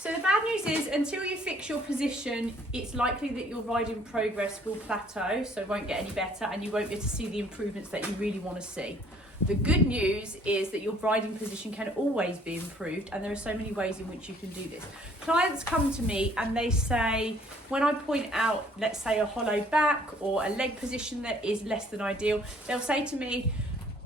So the bad news is, until you fix your position, it's likely that your riding progress will plateau, so it won't get any better, and you won't be able to see the improvements that you really want to see. The good news is that your riding position can always be improved, and there are so many ways in which you can do this. Clients come to me and they say, when I point out, let's say, a hollow back or a leg position that is less than ideal, they'll say to me,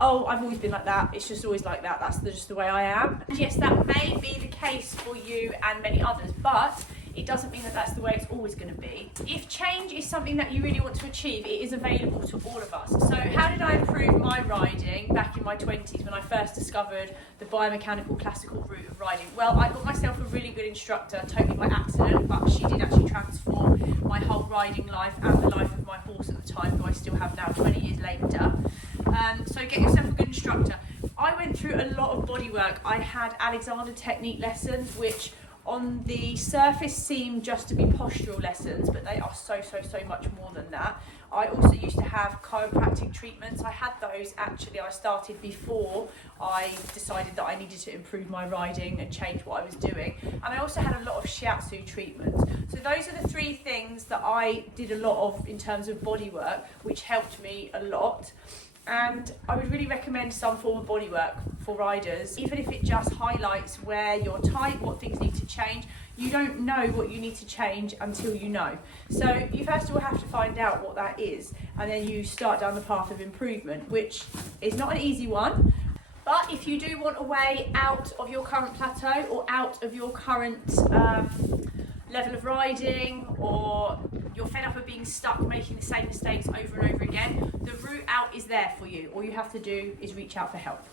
oh, I've always been like that, it's just always like that, that's just the way I am. And yes, that may be the case for you and many others, but it doesn't mean that that's the way it's always going to be. If change is something that you really want to achieve, it is available to all of us. So how did I improve my riding back in my 20s when I first discovered the biomechanical classical route of riding? Well, I got myself a really good instructor, totally by accident, but she did actually transform my whole riding life and the life of my horse at the time, who I still have now 20 years later. So get yourself a good instructor. I went through a lot of body work. I had Alexander technique lessons, which on the surface seem just to be postural lessons, but they are so much more than that. I also used to have chiropractic treatments. I had those actually, I started before I decided that I needed to improve my riding and change what I was doing. And I also had a lot of shiatsu treatments. So those are the three things that I did a lot of in terms of body work, which helped me a lot. And I would really recommend some form of body work for riders, even if it just highlights where you're tight, what things need to change. You don't know what you need to change until you know. So you first of all have to find out what that is, and then you start down the path of improvement, which is not an easy one. But if you do want a way out of your current plateau or out of your current level of riding, or you're fed up of being stuck making the same mistakes over and over again, the route out is there for you. All you have to do is reach out for help.